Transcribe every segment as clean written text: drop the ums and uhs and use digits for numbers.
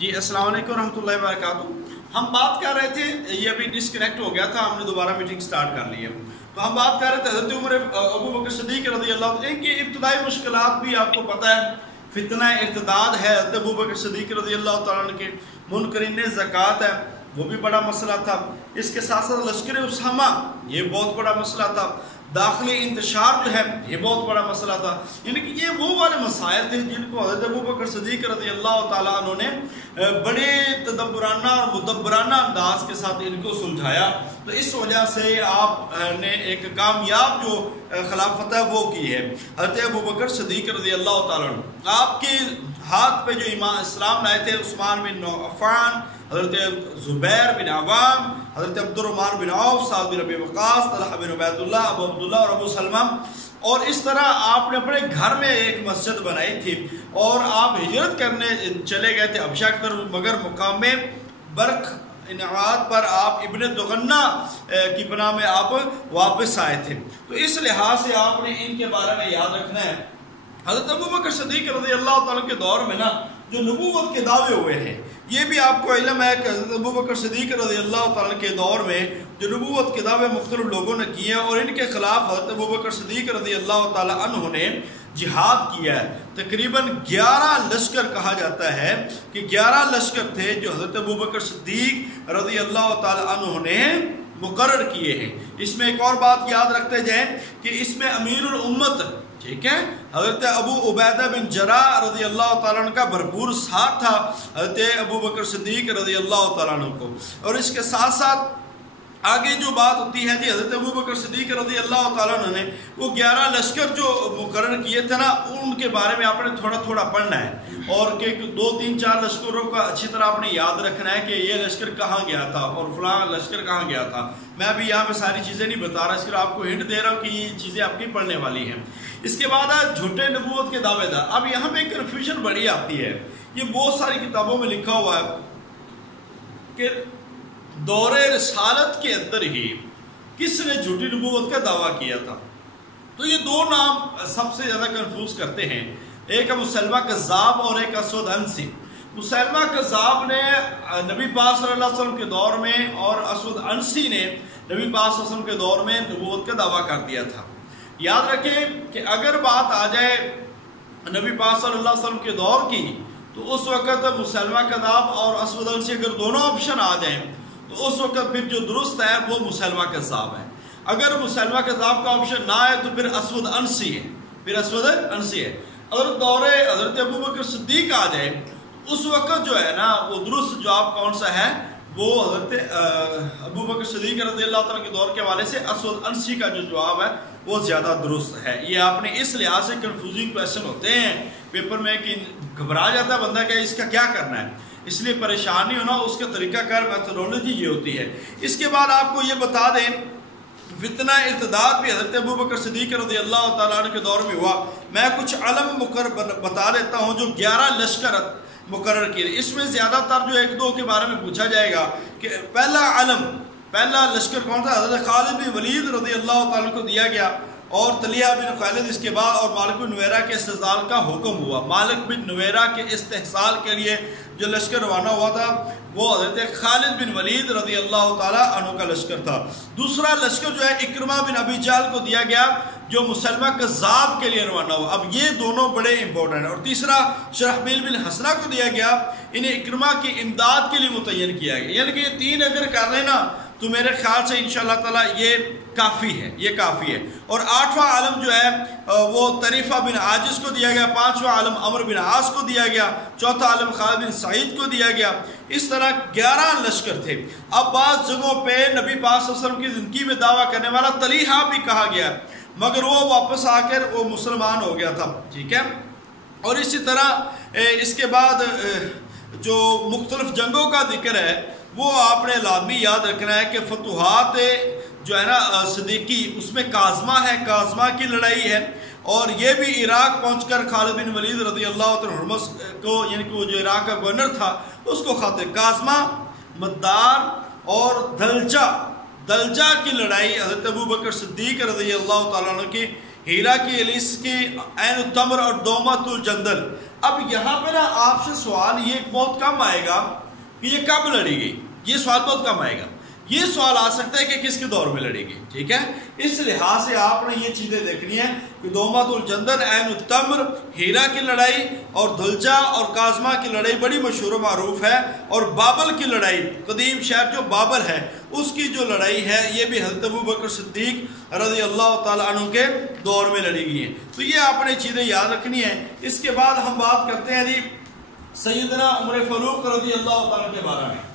جی السلام علیکم ورحمۃ اللہ وبرکاتہ۔ ہم بات کر رہے تھے، یہ ابھی ڈسکنیکٹ ہو گیا تھا، ہم نے دوبارہ میٹنگ سٹارٹ کر لی ہے۔ تو ہم بات کر رہے تھے حضرت عمر ابو بکر صدیق رضی اللہ عنہ کی ابتدائی مشکلات بھی آپ کو پتہ ہے، فتنہ ارتداد ہے حضرت ابو بکر صدیق رضی اللہ تعالیٰ عنہ کے، منکرین زکوٰۃ ہے وہ بھی بڑا مسئلہ تھا، اس کے ساتھ ساتھ لشکر اسامہ یہ بہت بڑا مسئلہ تھا، داخلی انتشار جو ہے یہ بہت بڑا مسئلہ تھا۔ یعنی کہ یہ وہ والے مسائل تھے جن کو حضرت ابو بکر صدیق رضی اللہ تعالیٰ عنہ نے بڑے تدبرانہ اور مدبرانہ انداز کے ساتھ ان کو سلجھایا۔ تو اس وجہ سے آپ نے ایک کامیاب جو خلافت ہے وہ کی ہے۔ حضرت ابو بکر صدیق رضی اللہ تعالیٰ عنہ آپ کے ہاتھ پہ جو ایمان اسلام لائے تھے، عثمان بن عفان، حضرت زبیر بن عوام، حضرت عبد الرحمن بن عوف، سعد بن ابی وقاص، طلحہ بن عبید اللہ، ابو عبداللہ اور ابو سلمہ، اور اس طرح آپ نے اپنے گھر میں ایک مسجد بنائی تھی اور آپ ہجرت کرنے چلے گئے تھے حبشہ کی طرف، مگر مقام برق انعاد پر آپ ابن دغنہ کی بنا میں آپ واپس آئے تھے۔ تو اس لحاظ سے آپ نے ان کے بارے میں یاد رکھنا ہے۔ حضرت ابو بکر صدیق رضی اللہ تعالیٰ کے دور میں نا جو نبوت کے دعوے ہوئے ہیں، یہ بھی آپ کو علم ہے کہ حضرت ابو بکر صدیق رضی اللہ تعالیٰ کے دور میں جو نبوت کے دعوے مختلف لوگوں نے کیے ہیں، اور ان کے خلاف حضرت ابو بکر صدیق رضی اللہ تعالیٰ عنہ نے جہاد کیا ہے۔ تقریباً 11 لشکر کہا جاتا ہے کہ 11 لشکر تھے جو حضرت ابو بکر صدیق رضی اللہ تعالیٰ عنہ نے مقرر کیے ہیں۔ اس میں ایک اور بات یاد رکھتے جائیں کہ اس میں امیر الامت، ٹھیک ہے، حضرت ابو عبیدہ بن جراح رضی اللہ تعالیٰ عنہ کا بھرپور ساتھ تھا حضرت ابو بکر صدیق رضی اللہ تعالیٰ عنہ کو۔ اور اس کے ساتھ ساتھ آگے جو بات ہوتی ہے جی، حضرت ابو بکر صدیق رضی اللہ تعالیٰ عنہ نے وہ 11 لشکر جو مقرر کیے تھے نا، ان کے بارے میں آپ نے تھوڑا تھوڑا پڑھنا ہے، اور کہ 2 3 4 لشکروں کا اچھی طرح آپ نے یاد رکھنا ہے کہ یہ لشکر کہاں گیا تھا اور فلاں لشکر کہاں گیا تھا۔ میں ابھی یہاں پہ ساری چیزیں نہیں بتا رہا، صرف آپ کو ہنٹ دے رہا ہوں کہ یہ چیزیں آپ کی پڑھنے والی ہیں۔ اس کے بعد جھوٹے نبوت کے دعوے دار۔ اب یہاں پہ کنفیوژن بڑی آتی ہے، یہ بہت ساری کتابوں میں لکھا ہوا ہے کہ دور رسالت کے اندر ہی کس نے جھوٹی نبوت کا دعویٰ کیا تھا۔ تو یہ 2 نام سب سے زیادہ کنفیوز کرتے ہیں، ایک ہے مسلمہ کذاب اور ایک اسود عنسی۔ مسلمہ کذاب نے نبی پاک صلی اللہ علیہ وسلم کے دور میں، اور اسود عنسی نے نبی پاک صلی اللہ علیہ وسلم کے دور میں نبوت کا دعویٰ کر دیا تھا۔ یاد رکھیں کہ اگر بات آ جائے نبی پاک صلی اللہ علیہ وسلم کے دور کی، تو اس وقت مسلمہ کذاب اور اسود عنسی اگر دونوں آپشن آ جائیں تو اس وقت پھر جو درست ہے وہ مسلمہ کذاب ہے۔ اگر مسلمہ کذاب کا آپشن نہ آئے تو پھر اسود عنسی ہے، اگر دور حضرت ابو بکر صدیق آ جائے تو اس وقت جو ہے نا وہ درست جواب کون سا ہے؟ وہ حضرت ابو بکر صدیق رضی اللہ تعالیٰ کے دور کے حوالے سے اسود عنسی کا جو جواب ہے وہ زیادہ درست ہے۔ یہ آپ نے اس لحاظ سے کنفیوزنگ کویسچن ہوتے ہیں پیپر میں کہ گھبرا جاتا ہے بندہ کہ اس کا کیا کرنا ہے، اس لیے پریشانی ہونا، اس کا طریقہ کار میتھڈولوجی یہ ہوتی ہے۔ اس کے بعد آپ کو یہ بتا دیں فتنہ ارتداد بھی حضرت ابو بکر صدیق رضی اللہ تعالیٰ عنہ کے دور میں ہوا۔ میں کچھ علم بتا دیتا ہوں جو 11 لشکر مقرر کیے۔ اس میں زیادہ تر جو 1 2 کے بارے میں پوچھا جائے گا کہ پہلا لشکر کون تھا؟ حضرت خالد بن ولید رضی اللہ تعالیٰ عنہ کو دیا گیا، اور طلحہ بن خالد اس کے بعد، اور مالک بن نویرہ کے استحصال کا حکم ہوا۔ مالک بن نویرہ کے استحصال کے لیے جو لشکر روانہ ہوا تھا وہ حضرت خالد بن ولید رضی اللہ تعالیٰ عنہ کا لشکر تھا۔ دوسرا لشکر جو ہے اکرمہ بن ابی جہل کو دیا گیا جو مسلمہ کذاب کے لیے روانہ ہوا۔ اب یہ دونوں بڑے امپورٹنٹ ہیں۔ اور تیسرا شرحبیل بن حسنہ کو دیا گیا، انہیں اکرمہ کی امداد کے لیے متعین کیا گیا۔ یعنی کہ یہ 3 اگر کر لینا تو میرے خیال سے انشاءاللہ تعالیٰ یہ کافی ہے۔ اور 8واں عالم جو ہے وہ طریفہ بن عاجز کو دیا گیا، 5واں عالم عمر بن عاص کو دیا گیا، 4تھا عالم خالد بن سعید کو دیا گیا۔ اس طرح 11 لشکر تھے۔ اب بعض جگہوں پہ نبی پاک صلی اللہ علیہ وسلم کی زندگی میں دعویٰ کرنے والا طلحہ بھی کہا گیا، مگر وہ واپس آ کر وہ مسلمان ہو گیا تھا، ٹھیک ہے۔ اور اسی طرح اس کے بعد جو مختلف جنگوں کا ذکر ہے وہ آپ نے لازمی یاد رکھنا ہے کہ فتوحات جو ہے نا صدیقی، اس میں کاظمہ ہے، کاظمہ کی لڑائی ہے، اور یہ بھی عراق پہنچ کر خالد بن ولید رضی اللہ عنہ کو، یعنی کہ وہ جو عراق کا گورنر تھا اس کو خاطر کاظمہ، مدار اور دلجہ کی لڑائی حضرت ابو بکر صدیق رضی اللہ تعالیٰ عنہ کی ہیرا کی الیس کی عین التمر اور دومت الجندل. اب یہاں پہ نا آپ سے سوال یہ بہت کم آئے گا کہ یہ کب لڑی گئی. یہ سوال بہت کم آئے گا. یہ سوال آ سکتا ہے کہ کس کے دور میں لڑی گئی. ٹھیک ہے, اس لحاظ سے آپ نے یہ چیزیں دیکھنی ہیں کہ دومت الجندل, عین التمر, ہیرا کی لڑائی اور دھلجا اور کاظمہ کی لڑائی بڑی مشہور و معروف ہے. اور بابل کی لڑائی, قدیم شہر جو بابل ہے اس کی جو لڑائی ہے یہ بھی حضرت ابوبکر صدیق رضی اللہ تعالیٰ عنہ کے دور میں لڑی گئی ہیں. تو یہ آپ نے چیزیں یاد رکھنی ہیں. اس کے بعد ہم بات کرتے ہیں جی سیدنا عمر فاروق رضی اللہ تعالیٰ کے بارے میں.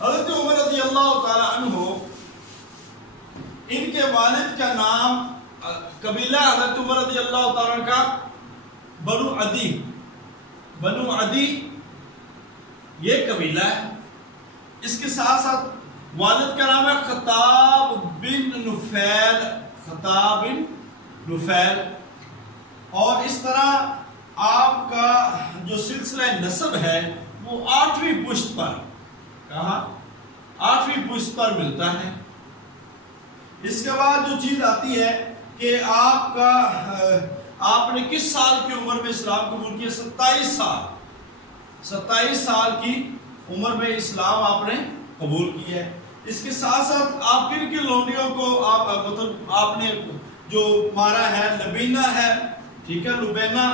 حضرت عمر رضی اللہ تعالیٰ عنہ, ان کے والد کا نام, قبیلہ حضرت عمر رضی اللہ تعالیٰ کا بنو عدی. بنو عدی یہ قبیلہ ہے. اس کے ساتھ ساتھ والد کا نام ہے خطاب بن نفیل. خطاب بن نفیل. اور اس طرح آپ کا جو سلسلہ نسب ہے وہ 8ویں پشت پر, کہاں 8ویں پشت پر ملتا ہے. اس کے بعد جو چیز آتی ہے کہ آپ نے کس سال کی عمر میں اسلام قبول کیا. 27 سال. 27 سال کی عمر میں اسلام آپ نے قبول کیا ہے. اس کے ساتھ ساتھ آپ کن کی لونڈیوں کو آپ نے جو مارا ہے, لبینہ ہے, ٹھیک ہے, لبینہ,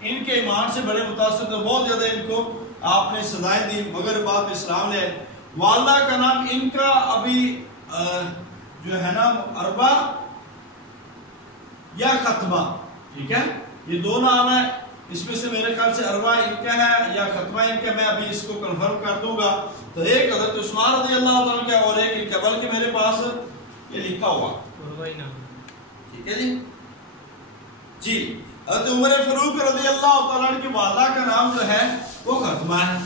ان کے ایمان سے بڑے متاثر تھے, بہت زیادہ ان کو آپ نے سزائیں دی, مگر بعد میں اسلام لے. والدہ کا نام ان کا ابھی جو ہے نا اربا یا ختمہ. ٹھیک ہے, یہ دو نام ہے. اس میں سے میرے خیال سے اربا ان کا ہے یا ختمہ ان کا, میں ابھی اس کو کنفرم کر دوں گا. تو ایک حضرت عثمان رضی اللہ تعالیٰ کا اور ایک ان کا, بلکہ میرے پاس یہ لکھا ہوا. ٹھیک ہے جی. جی, حضرت عمر فاروق رضی اللہ تعالیٰ کی والدہ کا نام جو ہے وہ ختمہ ہے.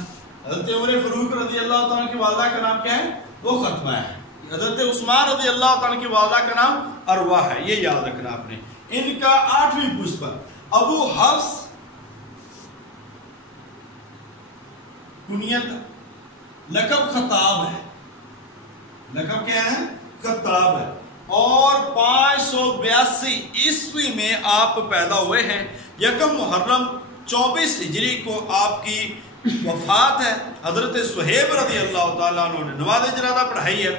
حضرت عمر فاروق رضی اللہ تعالیٰ کی والدہ کا نام کیا ہے, وہ ختمہ ہے. حضرت عثمان رضی اللہ تعالیٰ کی والدہ کا نام اروا ہے. یہ یاد رکھنا آپ نے. ان کا 8ویں پشت پر. ابو حفص کنیت, لقب خطاب ہے. لقب کیا ہے, خطاب ہے. اور 582 عیسوی میں آپ پیدا ہوئے ہیں. 1 محرم 24 ہجری کو آپ کی وفات ہے. حضرت صہیب رضی اللہ تعالیٰ عنہ نے نماز جنازہ پڑھائی ہے.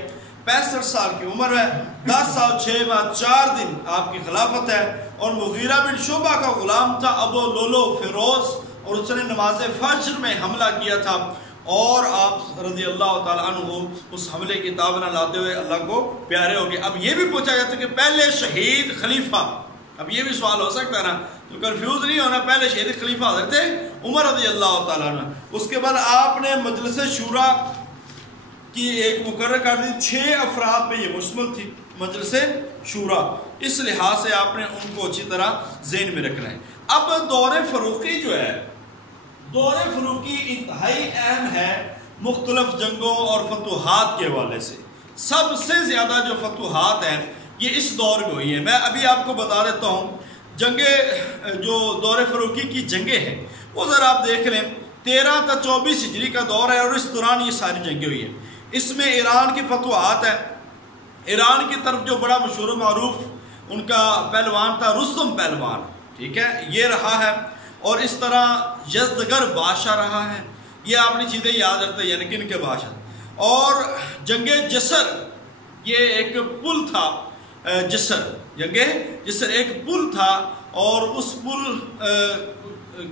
65 سال کی عمر ہے. 10 سال 6 ماہ 4 دن آپ کی خلافت ہے. اور مغیرہ بن شعبہ کا غلام تھا ابو لولو فیروز, اور اس نے نماز فجر میں حملہ کیا تھا, اور آپ رضی اللہ تعالیٰ عنہ اس حملے کی تاب نہ لاتے ہوئے اللہ کو پیارے ہو گئے. اب یہ بھی پوچھا جاتا ہے کہ پہلے شہید خلیفہ, اب یہ بھی سوال ہو سکتا ہے نا, تو کنفیوز نہیں ہونا. پہلے شہید خلیفہ حضرت عمر رضی اللہ تعالیٰ عنہ. اس کے بعد آپ نے مجلس شورا کی ایک مقرر کر دی. 6 افراد پہ یہ مشتمل تھی مجلس شورا. اس لحاظ سے آپ نے ان کو اچھی طرح ذہن میں رکھنا ہے. اب دور فاروقی جو ہے, دور فاروقی انتہائی اہم ہے مختلف جنگوں اور فتوحات کے حوالے سے. سب سے زیادہ جو فتوحات ہیں یہ اس دور میں ہوئی ہے. میں ابھی آپ کو بتا دیتا ہوں جنگیں, جو دور فاروقی کی جنگیں ہیں وہ ذرا آپ دیکھ لیں. 13 تا 24 ہجری کا دور ہے, اور اس دوران یہ ساری جنگیں ہوئی ہیں. اس میں ایران کی فتوحات ہے. ایران کی طرف جو بڑا مشہور و معروف ان کا پہلوان تھا رستم پہلوان, ٹھیک ہے, یہ رہا ہے. اور اس طرح یزدگر بادشاہ رہا ہے. یہ آپ نے چیزیں یاد رکھتے ہیں, یعنی کن کے بادشاہ. اور جنگ جسر, یہ ایک پل تھا. جسر, جنگ جسر ایک پل تھا, اور اس پل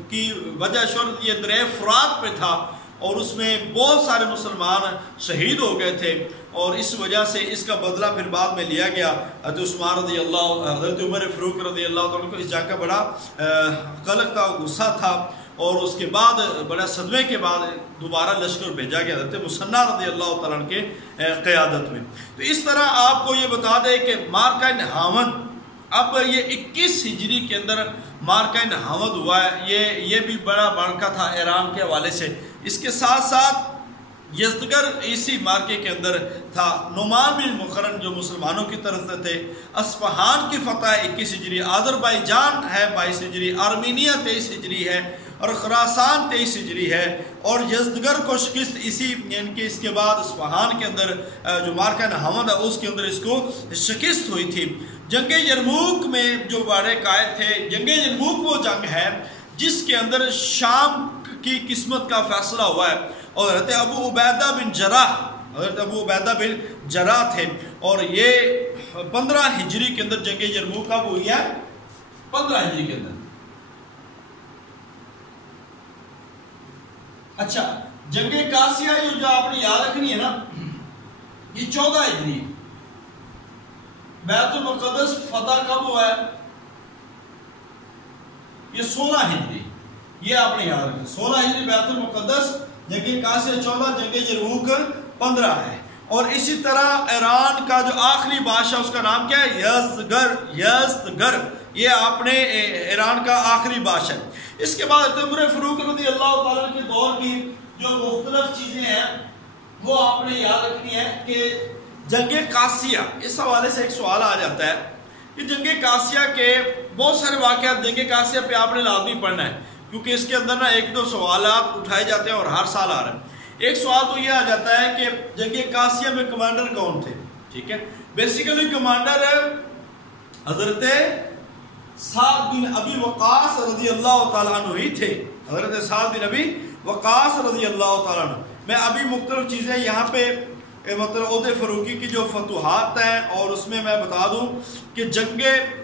کی وجہ شہرت یہ دریا فرات پہ تھا, اور اس میں بہت سارے مسلمان شہید ہو گئے تھے. اور اس وجہ سے اس کا بدلہ پھر بعد میں لیا گیا. حضرت عمر فاروق رضی اللہ عنہ کو اس جنگ کا بڑا قلق تھا, غصہ تھا, اور اس کے بعد بڑے صدمے کے بعد دوبارہ لشکر بھیجا گیا حضرت مسنہ رضی اللہ تعالیٰ عنہ کے قیادت میں. تو اس طرح آپ کو یہ بتا دے کہ مارکہ نہاوند, اب یہ 21 ہجری کے اندر مارکہ نہاوند ہوا ہے. یہ بھی بڑا بڑکا تھا ایران کے حوالے سے. اس کے ساتھ ساتھ یزدگر اسی مارکے کے اندر تھا۔ نعمان بن مقرن جو مسلمانوں کی طرف سے تھے۔ اصفہان کی فتح 21 ہجری، آذربائیجان ہے 22 ہجری، آرمینیا 23 ہجری ہے، اور خراسان 23 ہجری ہے، اور یزدگر کو شکست اسی یعنی کہ اس کے بعد اصفہان کے اندر جو مارکہ نہاوند ہے اس کے اندر اس کو شکست ہوئی تھی۔ جنگ یرموک میں جو بڑے قائد تھے، جنگ یرموک وہ جنگ ہے جس کے اندر شام کی قسمت کا فیصلہ ہوا ہے، اور حضرت ابو عبیدہ بن جراح تھے، اور یہ 15 ہجری کے اندر جنگ یرموک کب ہوئی ہے؟ 15 ہجری کے اندر۔ اچھا، جنگ قاسیہ جو آپ نے یاد رکھنی ہے نا، یہ 14 ہجری۔ بیت المقدس فتح کب ہوا ہے؟ یہ 16 ہجری، یہ آپ نے یاد رکھنا۔ 16 ہجری بیت المقدس، جنگ قاسیہ 14، جنگ یرموک 15 ہے۔ اور اسی طرح ایران کا جو آخری بادشاہ اس کا نام کیا ہے؟ یزدگر، یہ آپ نے ایران کا آخری بادشاہ۔ اس کے بعد عمر فاروق رضی اللہ تعالیٰ کے دور کی جو مختلف چیزیں ہیں وہ آپ نے یاد رکھنی ہے کہ جنگ قاسیہ، اس حوالے سے ایک سوال آ جاتا ہے کہ جنگ قاسیہ کے بہت سارے واقعات جنگ قاسیہ پہ آپ نے لازمی پڑھنا ہے، کیونکہ اس کے اندر نا ایک دو سوالات اٹھائے جاتے ہیں اور ہر سال آ رہے ہیں۔ ایک سوال تو یہ آ جاتا ہے کہ جنگ قاسیہ میں کمانڈر کون تھے؟ ٹھیک ہے، بیسیکلی کمانڈر حضرت سعد بن ابی وقاص رضی اللہ تعالیٰ عنہ ہی تھے، حضرت سعد بن ابی وقاص رضی اللہ تعالیٰ عنہ۔ میں ابھی مختلف چیزیں یہاں پہ مطلب عہد فاروقی کی جو فتوحات ہیں اور اس میں بتا دوں کہ جنگ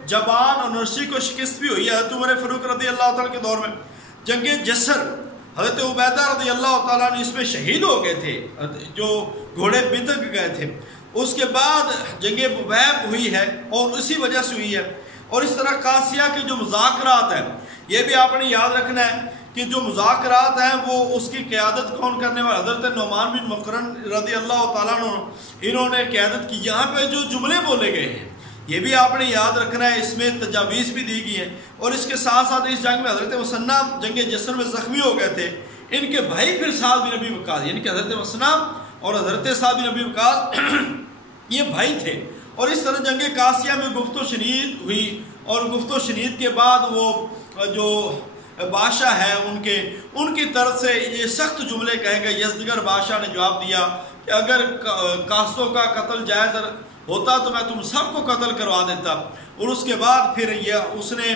جبان اور نرسی کو شکست بھی ہوئی ہے حضرت عمر فاروق رضی اللہ تعالیٰ کے دور میں۔ جنگ جسر حضرت عبیدہ رضی اللہ تعالیٰ نے اس میں شہید ہو گئے تھے، جو گھوڑے بتک گئے تھے۔ اس کے بعد جنگ بویب ہوئی ہے اور اسی وجہ سے ہوئی ہے۔ اور اس طرح قاسیہ کے جو مذاکرات ہیں یہ بھی آپ نے یاد رکھنا ہے کہ جو مذاکرات ہیں وہ اس کی قیادت کون کرنے والے؟ حضرت نعمان بن مقرن رضی اللہ تعالیٰ عنہ، انہوں نے قیادت کی۔ یہاں پہ جو جملے بولے گئے ہیں یہ بھی آپ نے یاد رکھنا ہے، اس میں تجاویز بھی دی گئی ہیں۔ اور اس کے ساتھ ساتھ اس جنگ میں حضرت مسنہ جنگ جسر میں زخمی ہو گئے تھے، ان کے بھائی پھر سعد بن ابی وقاص، یعنی کہ حضرت مسنہ اور حضرت سعد بن ابی وقاص یہ بھائی تھے۔ اور اس طرح جنگ قاسیہ میں گفت و شنید ہوئی، اور گفت و شنید کے بعد وہ جو بادشاہ ہے ان کی طرف سے یہ سخت جملے کہے گئے۔ یزدگر بادشاہ نے جواب دیا کہ اگر قاصدوں کا قتل جائز ہوتا تو میں تم سب کو قتل کروا دیتا۔ اور اس کے بعد پھر اس نے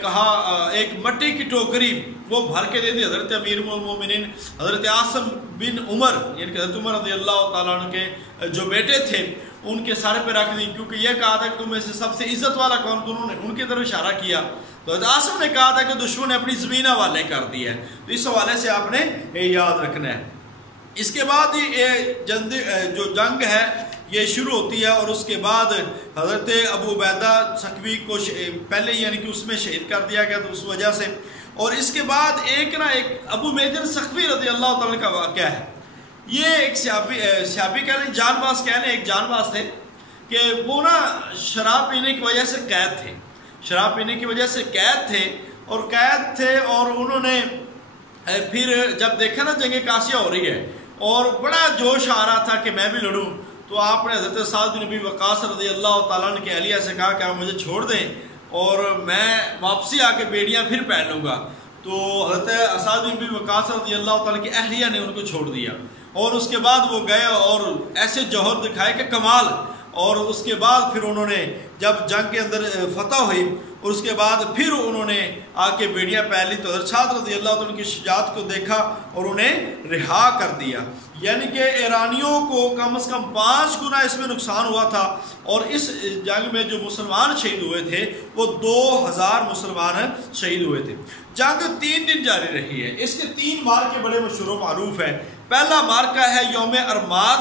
کہا ایک مٹی کی ٹوکری وہ بھر کے دے دی حضرت امیر المومنین حضرت عاصم بن عمر، یعنی کہ حضرت عمر رضی اللہ تعالیٰ عنہ کے جو بیٹے تھے ان کے سارے پہ رکھ دی، کیونکہ یہ کہا تھا کہ تم میں سے سب سے عزت والا کون؟ انہوں نے ان کی طرف اشارہ کیا۔ تو حضرت عاصم نے کہا تھا کہ دشمن نے اپنی زمین حوالے کر دی ہے، تو اس حوالے سے آپ نے یاد رکھنا ہے۔ اس کے بعد جو جنگ ہے یہ شروع ہوتی ہے، اور اس کے بعد حضرت ابو عبیدہ سکوی کو پہلے یعنی کہ اس میں شہید کر دیا گیا، تو اس وجہ سے۔ اور اس کے بعد ایک ابو میجر سکوی رضی اللہ تعالیٰ کا واقعہ ہے۔ یہ ایک سیابی کہہ لیں، جان باز کہہ لیں، ایک جان باز تھے کہ وہ شراب پینے کی وجہ سے قید تھے، شراب پینے کی وجہ سے قید تھے، اور انہوں نے پھر جب دیکھا نا جنگ قاسیہ ہو رہی ہے اور بڑا جوش آ رہا تھا کہ میں بھی لڑوں، تو آپ نے حضرت سعد بن ابی وقاص رضی اللہ تعالیٰ عنہ کے اہلیہ سے کہا کہ آپ مجھے چھوڑ دیں اور میں واپسی آ کے بیڑیاں پھر پہن لوں گا۔ تو حضرت سعد بن ابی وقاص رضی اللہ تعالیٰ کی اہلیہ نے ان کو چھوڑ دیا، اور اس کے بعد وہ گئے اور ایسے جوہر دکھائے کہ کمال۔ اور اس کے بعد پھر انہوں نے جب جنگ کے اندر فتح ہوئی اور اس کے بعد پھر انہوں نے آ کے بیڑیاں پہن لی، تو حضرت سعد رضی اللہ عنہ کی شجاعت کو دیکھا اور انہیں رہا کر دیا۔ یعنی کہ ایرانیوں کو کم از کم 5 گنا اس میں نقصان ہوا تھا، اور اس جنگ میں جو مسلمان شہید ہوئے تھے وہ 2000 مسلمان شہید ہوئے تھے۔ جنگ 3 دن جاری رہی ہے۔ اس کے 3 مارکے بڑے مشہور و معروف ہیں۔ پہلا مارکہ ہے یوم ارماس،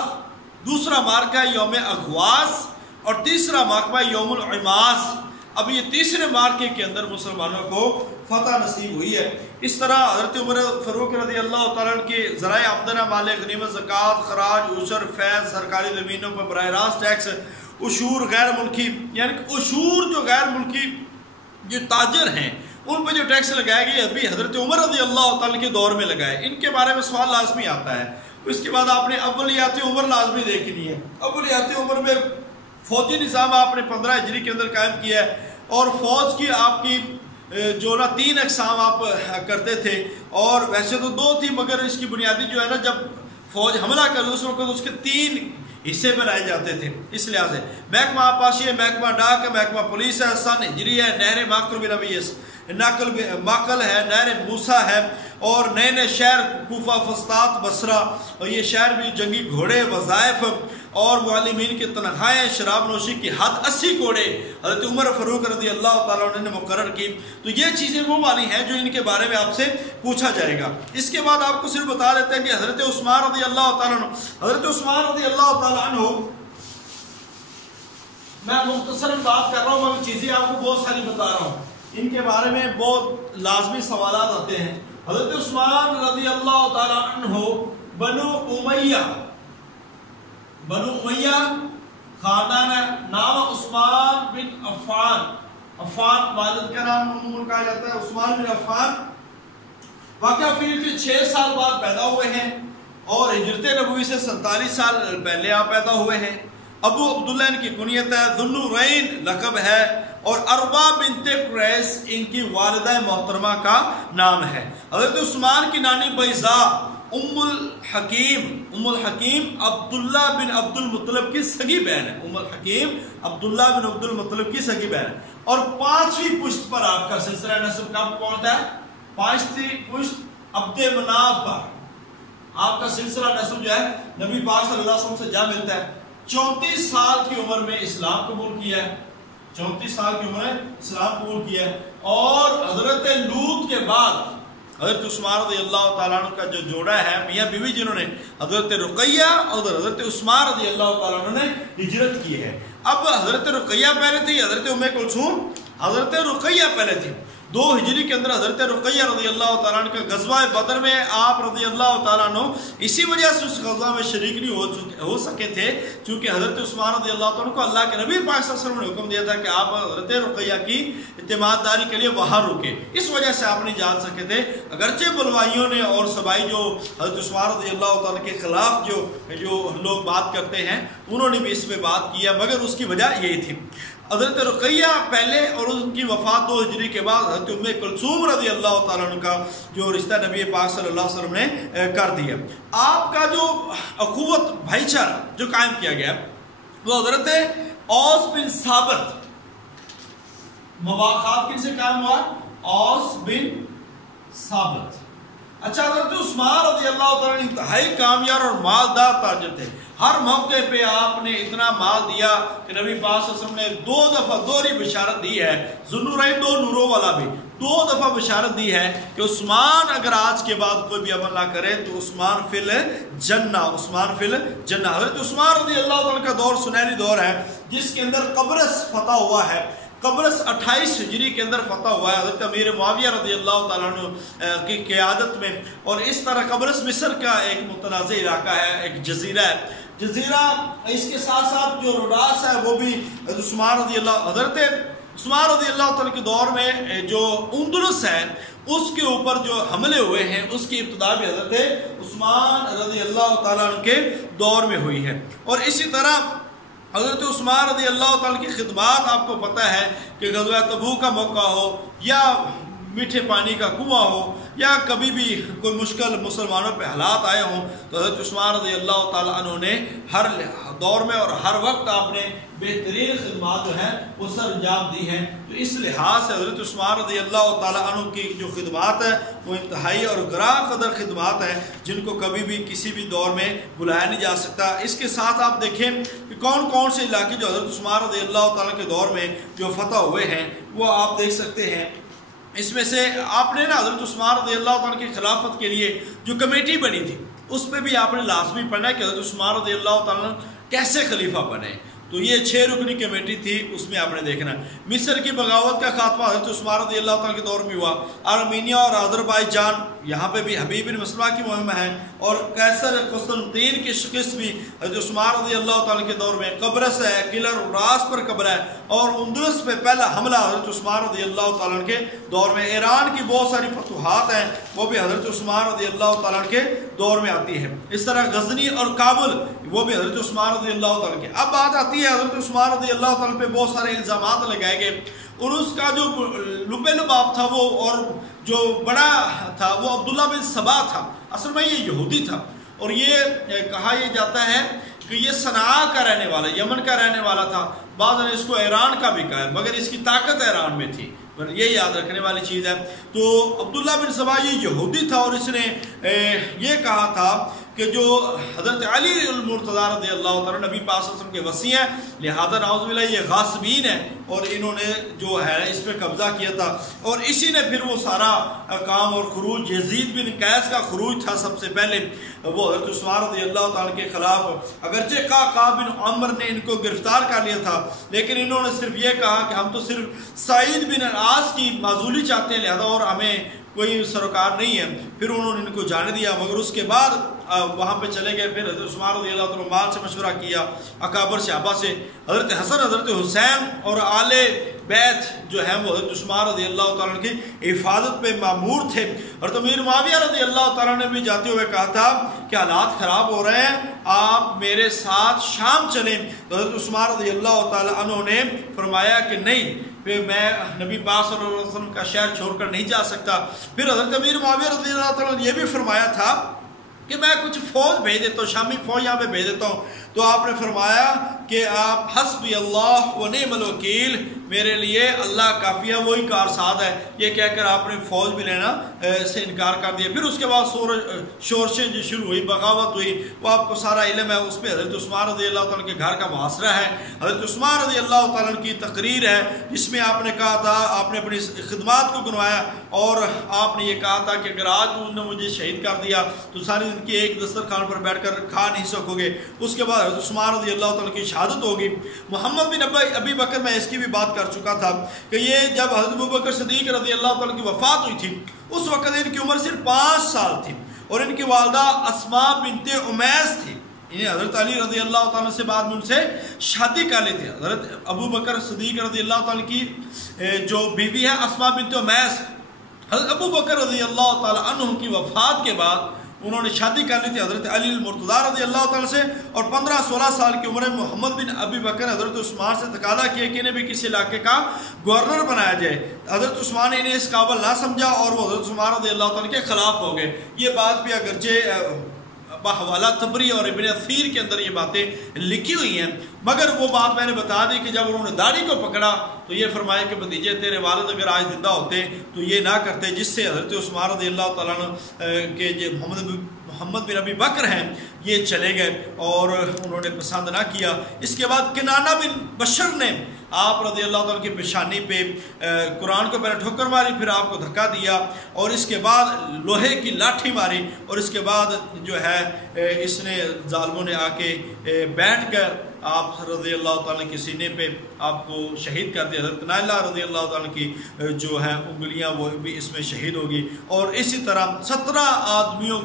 دوسرا مارکہ ہے یوم اغواس، اور تیسرا مارکہ یوم العماس۔ اب یہ تیسرے مارکے کے اندر مسلمانوں کو فتح نصیب ہوئی ہے۔ اس طرح حضرت عمر فاروق رضی اللہ تعالیٰ عنہ کے ذرائع آمدن مال غنیمت، زکوٰۃ، خراج، عشر، فیض، سرکاری زمینوں پر براہ راست ٹیکس، عشور غیر ملکی، یعنی کہ عشور جو غیر ملکی جو تاجر ہیں ان پہ جو ٹیکس لگائے گئے ابھی حضرت عمر رضی اللہ تعالیٰ کے دور میں لگائے، ان کے بارے میں سوال لازمی آتا ہے۔ اس کے بعد آپ نے اولیات عمر لازمی دیکھنی ہے. اولیات عمر میں فوجی نظام آپ نے 15 ہجری کے اندر قائم کیا ہے، اور فوج کی آپ کی جو نا 3 اقسام آپ کرتے تھے، اور ویسے تو 2 تھی، مگر اس کی بنیادی جو ہے نا جب فوج حملہ کر اس وقت اس کے 3 حصے بنائے جاتے تھے. اس لحاظ سے محکمہ آبپاشی ہے، محکمہ ڈاک ہے، محکمہ پولیس ہے، سن ہجری ہے، نہر ماکل بن ابیس ماکل ہے، نہر موسیٰ ہے، اور نئے شہر کوفہ، فسطاط، بصرہ، اور یہ شہر بھی جنگی گھوڑے، وظائف اور معلمین کی تنخواہیں، شراب نوشی کی حد 80 کوڑے حضرت عمر فاروق رضی اللہ تعالیٰ عنہ نے مقرر کی. تو یہ چیزیں وہ والی ہیں جو ان کے بارے میں آپ سے پوچھا جائے گا. اس کے بعد آپ کو صرف بتا دیتے ہیں کہ حضرت عثمان رضی اللہ تعالیٰ عنہ، حضرت عثمان رضی اللہ تعالیٰ عنہ، میں مختصر بات کر رہا ہوں، میں چیزیں آپ کو بہت ساری بتا رہا ہوں، ان کے بارے میں بہت لازمی سوالات آتے ہیں. حضرت عثمان رضی اللہ تعالیٰ عنہ بنو امیہ خاندان ہے، نام عثمان بن عفان والد کا نام عموماً کہا جاتا ہے عثمان بن عفان. واقعہ فیل کے 6 سال بعد پیدا ہوئے ہیں، اور ہجرت نبوی سے 47 سال پہلے آپ پیدا ہوئے ہیں. ابو عبداللہ ان کی کنیت ہے، ذو النورین لقب ہے، اور اربا بنت قریس ان کی والدہ محترمہ کا نام ہے. حضرت عثمان کی نانی بیضاء ام الحکیم عبداللہ بن عبد المطلب کی سگی بہن ہے. ام الحکیم عبداللہ بن عبد المطلب کی سگی بہن ہے. اور 5ویں پشت پر آپ کا سلسلہ نسب کب پہنچتا ہے؟ 5ویں پشت عبد مناف پر آپ کا سلسلہ نسب جو ہے نبی پاک صلی اللہ علیہ وسلم سے جا ملتا ہے. 34 سال کی عمر میں اسلام قبول کیا ہے، 34 سال کی عمر میں اسلام قبول کیا ہے. اور حضرت لوط کے بعد حضرت عثمان رضی اللہ تعالیٰ عنہ کا جو جوڑا ہے میاں بیوی، جنہوں نے حضرت رقیہ اور حضرت عثمان رضی اللہ تعالیٰ عنہ نے ہجرت کی ہے. اب حضرت رقیہ پہلے تھی، حضرت ام کلثوم، حضرت رقیہ پہلے تھی. 2 ہجری کے اندر حضرت رقیہ رضی اللہ تعالیٰ عنہ کا غزوہ بدر میں آپ رضی اللہ تعالیٰ عنہ اسی وجہ سے اس غزوہ میں شریک نہیں ہو سکے تھے، چونکہ حضرت عثمان رضی اللہ تعالیٰ عنہ کو اللہ کے نبی پاک صلی اللہ علیہ وسلم نے حکم دیا تھا کہ آپ حضرت رقیہ کی اعتماد داری کے لیے وہاں رکے. اس وجہ سے آپ نہیں جان سکے تھے. اگرچہ بلوائیوں نے اور سبائی جو حضرت عثمان رضی اللہ تعالیٰ کے خلاف جو لوگ بات کرتے ہیں انہوں نے بھی اس پہ بات کیا، مگر اس کی وجہ یہی تھی. حضرت رقیہ پہلے اور ان کی وفات 2 ہجری کے بعد حضرت ام کلثوم رضی اللہ تعالیٰ عنہ کا جو رشتہ نبی پاک صلی اللہ علیہ وسلم نے کر دیا. آپ کا جو اخوت بھائی چارہ جو قائم کیا گیا وہ حضرت اوس بن ثابت، مواخات کن سے قائم ہوا؟ اوس بن ثابت. اچھا، حضرت عثمان رضی اللہ تعالیٰ عنہ انتہائی کامیاب اور مالدار تاجر تھے. ہر موقع پہ آپ نے اتنا مال دیا کہ نبی پاک صلی اللہ علیہ وسلم نے 2 دفعہ دوہری بشارت دی ہے، ذو النورین 2 نوروں والا بھی 2 دفعہ بشارت دی ہے کہ عثمان اگر آج کے بعد کوئی بھی عمل نہ کرے تو عثمان فی الجنہ، عثمان فی الجنہ. حضرت عثمان رضی اللہ تعالیٰ کا دور سنہری دور ہے جس کے اندر قبرص فتح ہوا ہے. قبرص 28 ہجری کے اندر فتح ہوا ہے حضرت امیر معاویہ رضی اللہ تعالیٰ عنہ کی قیادت میں. اور اس طرح قبرص مصر کا ایک متنازع علاقہ ہے، ایک جزیرہ ہے. جزیرہ اس کے ساتھ ساتھ جو روڈاس ہے وہ بھی حضرت عثمان رضی اللہ تعالیٰ کے دور میں جو اندلس ہے اس کے اوپر جو حملے ہوئے ہیں اس کی ابتدا بھی حضرت عثمان رضی اللہ تعالیٰ عنہ کے دور میں ہوئی ہے. اور اسی طرح حضرت عثمان رضی اللہ تعالیٰ کی خدمات آپ کو پتہ ہے کہ غزوہ تبوک کا موقع ہو یا میٹھے پانی کا کنواں ہو یا کبھی بھی کوئی مشکل مسلمانوں پہ حالات آئے ہوں تو حضرت عثمان رضی اللہ تعالیٰ عنہ نے ہر دور میں اور ہر وقت آپ نے بہترین خدمات جو ہیں وہ سر انجام دی ہیں. تو اس لحاظ سے حضرت عثمان رضی اللہ تعالیٰ عنہ کی جو خدمات ہیں وہ انتہائی اور گراں قدر خدمات ہیں جن کو کبھی بھی کسی بھی دور میں بلایا نہیں جا سکتا. اس کے ساتھ آپ دیکھیں کہ کون کون سے علاقے جو حضرت عثمان رضی اللہ تعالیٰ کے دور میں جو فتح ہوئے ہیں وہ آپ دیکھ سکتے ہیں. اس میں سے آپ نے نا حضرت عثمان رضی اللہ تعالیٰ کی خلافت کے لیے جو کمیٹی بنی تھی اس پہ بھی آپ نے لازمی پڑھنا ہے کہ حضرت عثمان رضی اللہ تعالیٰ کیسے خلیفہ بنے. تو یہ 6 رکنی کمیٹی تھی، اس میں آپ نے دیکھنا ہے۔ مصر کی بغاوت کا خاتمہ حضرت عثمان رضی اللہ تعالیٰ کے دور میں ہوا۔ آرمینیا اور آذربائیجان، یہاں پہ بھی حبیب بن مسلمہ کی مہم ہے، اور قیصر قسطنطین کی شکست بھی حضرت عثمان رضی اللہ تعالیٰ کے دور میں۔ قبرص ہے، قلعہ راس پر قبر ہے، اور اندلس پہ پہلا حملہ حضرت عثمان رضی اللہ تعالیٰ کے دور میں۔ ایران کی بہت ساری فتوحات ہیں، وہ بھی حضرت عثمان رضی اللہ تعالیٰ کے دور میں آتی ہے۔ اس طرح غزنی اور کابل، وہ بھی حضرت عثمان رضی اللہ تعالیٰ کے۔ اب بات آتی ہے حضرت عثمان رضی اللہ تعالیٰ پہ بہت سارے الزامات لگائے گئے، اور اس کا جو لبے لباب تھا وہ، اور جو بڑا تھا وہ عبداللہ بن سبا تھا۔ اصل میں یہ یہودی تھا، اور یہ کہا یہ جاتا ہے کہ یہ صنعاء کا رہنے والا، یمن کا رہنے والا تھا۔ بعض نے اس کو ایران کا بھی کہا ہے، مگر اس کی طاقت ایران میں تھی، پر یہ یاد رکھنے والی چیز ہے۔ تو عبداللہ بن سبا یہ یہودی تھا، اور اس نے یہ کہا تھا کہ جو حضرت علی المرتضیٰ رضی اللہ تعالیٰ نبی پاک صلی اللہ علیہ وسلم کے وصی ہیں، لہذا نعوذ باللہ یہ غاصبین ہیں، اور انہوں نے جو ہے اس پہ قبضہ کیا تھا، اور اسی نے پھر وہ سارا کام اور خروج، یزید بن قیس کا خروج تھا سب سے پہلے، وہ حضرت عثمان رضی اللہ تعالیٰ کے خلاف۔ اگرچہ قعقاع بن عمر نے ان کو گرفتار کر لیا تھا، لیکن انہوں نے صرف یہ کہا کہ ہم تو صرف سعید بن العاص کی معزولی چاہتے ہیں، لہذا اور ہمیں کوئی سروکار نہیں ہے۔ پھر انہوں نے ان کو جانے دیا، مگر اس کے بعد وہاں پہ چلے گئے۔ پھر حضرت عثمان رضی اللہ تعالیٰ مال سے مشورہ کیا، اکابر صحابہ سے، حضرت حسن، حضرت حسین اور آل بیت جو ہیں وہ حضرت عثمان رضی اللہ تعالیٰ کی حفاظت پہ مامور تھے۔ اور امیر معاویہ رضی اللہ تعالیٰ نے بھی جاتے ہوئے کہا تھا کہ حالات خراب ہو رہے ہیں، آپ میرے ساتھ شام چلیں۔ حضرت عثمان رضی اللہ تعالیٰ عنہ نے فرمایا کہ نہیں، پھر میں نبی پاک صلی اللہ علیہ وسلم کا شہر چھوڑ کر نہیں جا سکتا۔ پھر حضرت امیر معاویہ رضی اللہ تعالیٰ نے یہ بھی فرمایا تھا کہ میں کچھ فوج بھیج دیتا ہوں، شامی فوج یہاں پہ بھیج دیتا ہوں۔ تو آپ نے فرمایا کہ آپ حسبی اللہ و نعم الوکیل، میرے لیے اللہ کافی ہے، وہی کارساز ہے، یہ کہہ کر آپ نے فوج بھی لینا سے انکار کر دیا۔ پھر اس کے بعد شورشیں جو شروع ہوئی، بغاوت ہوئی، وہ آپ کو سارا علم ہے، اس پہ حضرت عثمان رضی اللہ تعالیٰ کے گھر کا محاصرہ ہے، حضرت عثمان رضی اللہ تعالیٰ کی تقریر ہے، جس میں آپ نے کہا تھا، آپ نے اپنی خدمات کو گنوایا، اور آپ نے یہ کہا تھا کہ اگر آج انہوں نے مجھے شہید کر دیا تو ساری زندگی ایک دسترخوان پر بیٹھ کر کھا نہیں سکو گے۔ اس کے بعد حضرت عثمان رضی اللہ تعالیٰ کی شہادت ہوگی۔ محمد بن ابی بکر، میں اس کی بھی بات کر چکا تھا کہ یہ جب حضرت ابوبکر صدیق رضی اللہ تعالیٰ کی وفات ہوئی تھی، اس وقت ان کی عمر صرف 5 سال تھی، اور ان کی والدہ اسماء بنت امیس تھی۔ انہیں حضرت علی رضی اللہ تعالیٰ سے بعد میں ان سے شادی کر لی تھی۔ حضرت ابوبکر صدیق رضی اللہ تعالیٰ کی جو بیوی ہے اسماء بنت امیس، حضرت ابوبکر رضی اللہ تعالیٰ عنہ کی وفات کے بعد انہوں نے شادی کر لی تھی حضرت علی المرتضیٰ رضی اللہ تعالیٰ سے، اور 15-16 سال کی عمر میں محمد بن ابی بکر حضرت عثمان سے تقاضا کیا کہ انہیں بھی کسی علاقے کا گورنر بنایا جائے۔ حضرت عثمان نے انہیں اس قابل نہ سمجھا، اور وہ حضرت عثمان رضی اللہ تعالیٰ کے خلاف ہو گئے۔ یہ بات بھی اگرچہ بحوالہ طبری اور ابن اثیر کے اندر یہ باتیں لکھی ہوئی ہیں، مگر وہ بات میں نے بتا دی کہ جب انہوں نے داڑھی کو پکڑا تو یہ فرمایا کہ بھتیجے تیرے والد اگر آج زندہ ہوتے تو یہ نہ کرتے، جس سے حضرت عثمان رضی اللہ تعالیٰ عنہ کے جو محمد بن ابی بکر ہیں یہ چلے گئے، اور انہوں نے پسند نہ کیا۔ اس کے بعد کنانہ بن بشر نے آپ رضی اللہ تعالیٰ کی پیشانی پہ قرآن کو پہلے ٹھوکر ماری، پھر آپ کو دھکا دیا، اور اس کے بعد لوہے کی لاٹھی ماری، اور اس کے بعد جو ہے اس نے ظالموں نے آ کے بیٹھ کر آپ رضی اللہ تعالیٰ کے سینے پہ آپ کو شہید کر دیا۔ حضرت نائلہ رضی اللہ تعالیٰ کی جو ہے انگلیاں وہ بھی اس میں شہید ہوگی، اور اسی طرح 17 آدمیوں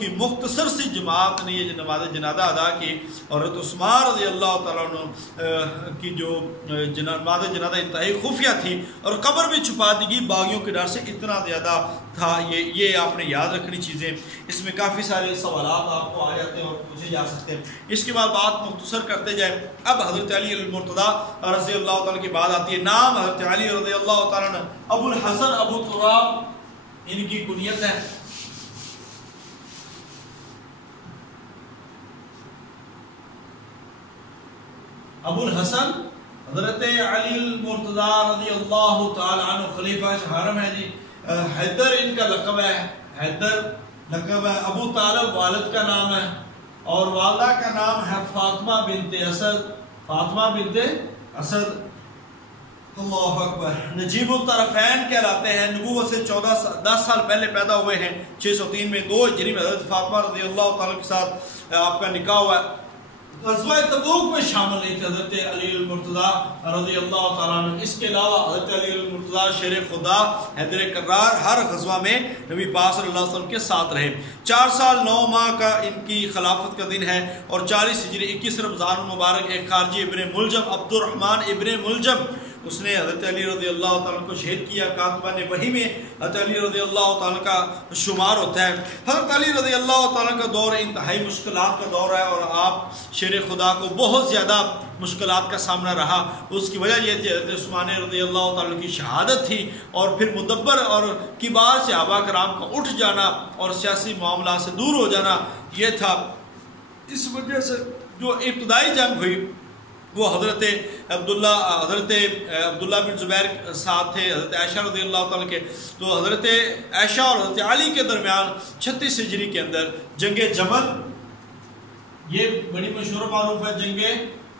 کی مختصر سی جماعت نے یہ نماز جنازہ ادا کی، اور حضرت عثمان رضی اللہ تعالیٰ عنہ کی جو نماز جنازہ انتہائی خفیہ تھی، اور قبر بھی چھپا دی گئی باغیوں کے ڈر سے، اتنا زیادہ تھا۔ یہ آپ نے یاد رکھنی چیزیں، اس میں کافی سارے سوالات آپ کو آ جاتے ہیں اور پوچھے جا سکتے ہیں۔ اس کے بعد بات مختصر کرتے جائیں، اب حضرت علی المرتضیٰ رضی اللہ تعالیٰ کی بات آتی ہے۔ نام حضرت علی رضی اللہ تعالیٰ عنہ ابو الحسن ابو تراب ان کی کنیت ہے۔ ابو الحسن حضرت علی المرتضیٰ رضی اللہ تعالیٰ عنہ خلیفہ حرم ہے جی۔ حیدر ان کا لقب ہے، حیدر لقب ہے۔ ابو طالب والد کا نام ہے، اور والدہ کا نام ہے فاطمہ بنت اسد، فاطمہ بنت اسد۔ اللہ اکبر۔ نجیب الطرفین کہلاتے ہیں، نبوت سے 10 سال پہلے پیدا ہوئے ہیں، 603 میں 2 ہجری میں حضرت فاطمہ رضی اللہ تعالیٰ کے ساتھ آپ کا نکاح ہوا ہے۔ غزوہ تبوک میں شامل نہیں تھے حضرت علی المرتضیٰ رضی اللہ تعالیٰ عنہ. اس کے علاوہ حضرت علی المرتضیٰ شیر خدا حیدر کرار ہر غزوہ میں نبی پاک صلی اللہ علیہ وسلم کے ساتھ رہے. 4 سال 9 ماہ کا ان کی خلافت کا دن ہے اور 40 ہجری 21 رمضان المبارک ایک خارجی ابن ملجم عبد الرحمن ابن ملجم اس نے حضرت علی رضی اللہ تعالیٰ کو شہید کیا. کاتبہ وحی میں حضرت علی رضی اللہ تعالیٰ کا شمار ہوتا ہے. حضرت علی رضی اللہ تعالیٰ کا دور انتہائی مشکلات کا دور ہے اور آپ شیر خدا کو بہت زیادہ مشکلات کا سامنا رہا. اس کی وجہ یہ تھی حضرت عثمان رضی اللہ تعالیٰ کی شہادت تھی اور پھر مدبر اور کبار صحابہ کرام کا اٹھ جانا اور سیاسی معاملات سے دور ہو جانا یہ تھا. اس وجہ سے جو ابتدائی جنگ ہوئی وہ حضرت عبداللہ بن زبیر ساتھ تھے حضرت عائشہ رضی اللہ تعالیٰ کے. تو حضرت عائشہ اور حضرت علی کے درمیان 36 ہجری کے اندر جنگ جمل، یہ بڑی مشہور معروف ہے، جنگ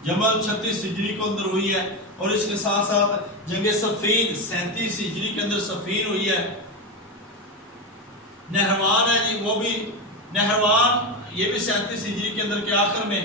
جمل 36 ہجری کو اندر ہوئی ہے. اور اس کے ساتھ ساتھ جنگ صفین 37 ہجری کے اندر صفین ہوئی ہے. نہروان ہے جی، وہ بھی نہروان، یہ بھی 37 ہجری کے اندر کے آخر میں.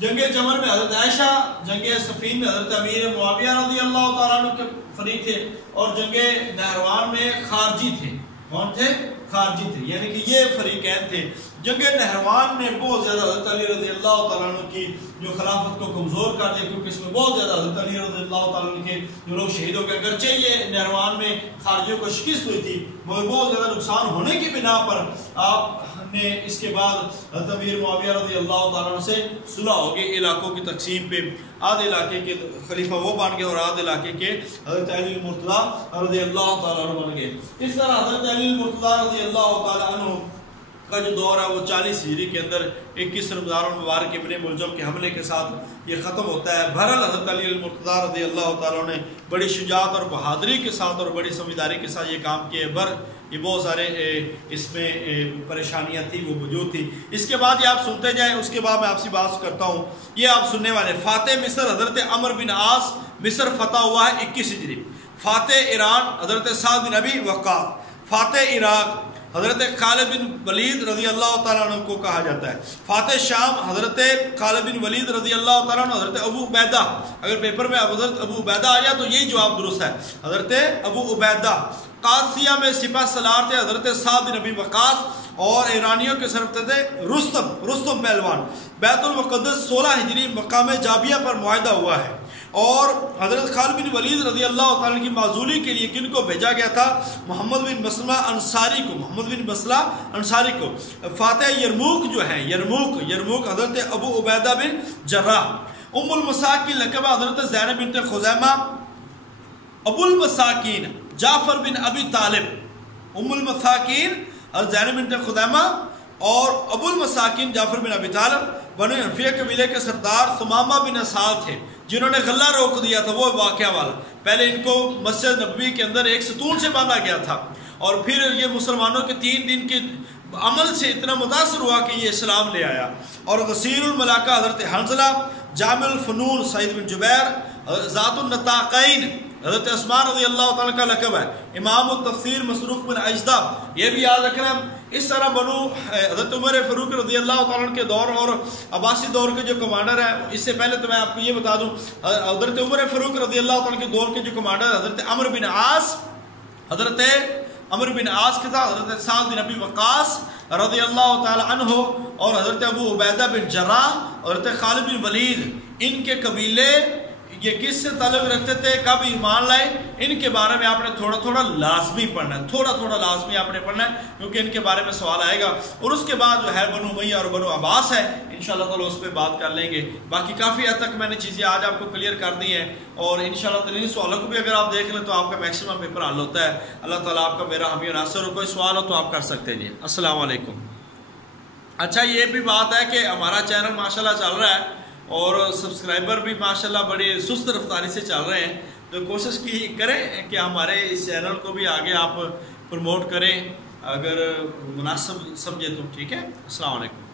جنگ جمل میں حضرت عائشہ، جنگ صفین میں حضرت امیر معاویہ رضی اللہ تعالیٰ عنہ کے فریق تھے اور جنگ نہروان میں خارجی تھے. کون تھے؟ خارجی تھے، یعنی کہ یہ فریقین تھے. جنگ نہروان میں بہت زیادہ حضرت علی رضی اللہ تعالیٰ عنہ کی جو خلافت کو کمزور کر دیا، کیونکہ اس میں بہت زیادہ حضرت علی رضی اللہ تعالیٰ عنہ کے جو لوگ شہید ہو گئے. اگرچہ یہ نہروان میں خارجیوں کو شکست ہوئی تھی مگر بہت زیادہ نقصان ہونے کی بنا پر آپ نے اس کے بعد حضرت امیر معاویہ رضی اللہ تعالیٰ عنہ سے صلح ہو گئی علاقوں کی تقسیم پہ. آدھے علاقے کے خلیفہ وہ بن گئے اور آدھے علاقے کے حضرت علی المرتضیٰ رضی اللہ تعالیٰ عنہ بن گئے. اس طرح حضرت علی المرتضیٰ رضی اللہ تعالیٰ عنہ کا جو دور ہے وہ 40 ہجری کے اندر 21 رمضان المبارک ابن ملجم کے حملے کے ساتھ یہ ختم ہوتا ہے. بہرحال حضرت علی المرتضیٰ رضی اللہ تعالیٰ نے بڑی شجاعت اور بہادری کے ساتھ اور بڑی سمجھداری کے ساتھ یہ کام کیے. یہ بہت سارے اس میں پریشانیاں تھیں وہ موجود تھی. اس کے بعد یہ آپ سنتے جائیں. اس کے بعد میں آپ سے بات کرتا ہوں، یہ آپ سننے والے فاتح مصر حضرت عمر بن عاص، مصر فتح ہوا ہے 21 ہجری. فاتح ایران حضرت سعد بن ابی وقاص. فاتح عراق حضرت خالد بن ولید رضی اللہ تعالیٰ عنہ کو کہا جاتا ہے. فاتح شام حضرت خالد بن ولید رضی اللہ تعالیٰ عنہ. حضرت ابو عبیدہ، اگر پیپر میں حضرت ابو عبیدہ آیا تو یہی جواب درست ہے، حضرت ابو عبیدہ. قادسیہ میں سپہ سالار تھے حضرت سعد بن ابی وقاص اور ایرانیوں کے سربراہ تھے رستم پہلوان. بیت المقدس 16 ہجری مقام جابیہ پر معاہدہ ہوا ہے. اور حضرت خالد بن ولید رضی اللہ تعالیٰ کی معزولی کے لیے کن کو بھیجا گیا تھا؟ محمد بن مسلمہ انصاری کو. محمد بن مسلمہ انصاری کو. فاتح یرموک جو ہے، یرموک حضرت ابو عبیدہ بن جراح. ام المساکین لقب حضرت زینب بنت خزیمہ. ابو المساکین جعفر بن ابی طالب. ام المساکین زینب بنت خزیمہ اور ابو المساکین جعفر بن ابی طالب بنو حنفیہ قبیلے کے سردار ثمامہ بن اسال تھے جنہوں نے غلہ روک دیا تھا. وہ واقعہ والا پہلے ان کو مسجد نبوی کے اندر ایک ستون سے باندھا گیا تھا اور پھر یہ مسلمانوں کے 3 دن کے عمل سے اتنا متاثر ہوا کہ یہ اسلام لے آیا. اور غسیل الملاکہ حضرت حنظلہ. جامع الفنون سعید بن جبیر. ذات النطاقین حضرت عثمان رضی اللہ تعالیٰ کا لقب ہے. امام التفسیر مسروق بن اجدہ، یہ بھی یاد رکھنا. اس طرح بنو حضرت عمر فاروق رضی اللہ تعالیٰ کے دور اور عباسی دور کے جو کمانڈر ہیں، اس سے پہلے تو میں آپ کو یہ بتا دوں حضرت عمر فاروق رضی اللہ تعالیٰ کے دور کے جو کمانڈر حضرت عمر بن عاص، حضرت عمر بن عاص کے ساتھ حضرت سعد بن ابی وقاص رضی اللہ تعالیٰ عنہ اور حضرت ابو عبیدہ بن جراح، حضرت خالد بن ولید. ان کے قبیلے یہ کس سے تعلق رکھتے تھے، کب ایمان لائے، ان کے بارے میں آپ نے تھوڑا تھوڑا لازمی پڑھنا ہے. تھوڑا تھوڑا لازمی آپ نے پڑھنا ہے کیونکہ ان کے بارے میں سوال آئے گا. اور اس کے بعد جو ہے بنو امیہ اور بنو عباس ہے، انشاءاللہ تعالیٰ اس پہ بات کر لیں گے. باقی کافی حد تک میں نے چیزیں آج آپ کو کلیئر کر دی ہیں اور انشاءاللہ تعالیٰ ان سوالوں کو بھی اگر آپ دیکھ لیں تو آپ کا میکسیمم پیپر حل ہوتا ہے. اللہ تعالیٰ آپ کا میرا حامی و ناصر ہو. کوئی سوال ہو تو آپ کر سکتے ہیں. جی السلام علیکم. اچھا یہ بھی بات ہے کہ ہمارا چینل ماشاءاللہ چل رہا ہے اور سبسکرائبر بھی ماشاءاللہ بڑی سست رفتاری سے چل رہے ہیں، تو کوشش کی کریں کہ ہمارے اس چینل کو بھی آگے آپ پروموٹ کریں اگر مناسب سمجھے تو. ٹھیک ہے. السلام علیکم.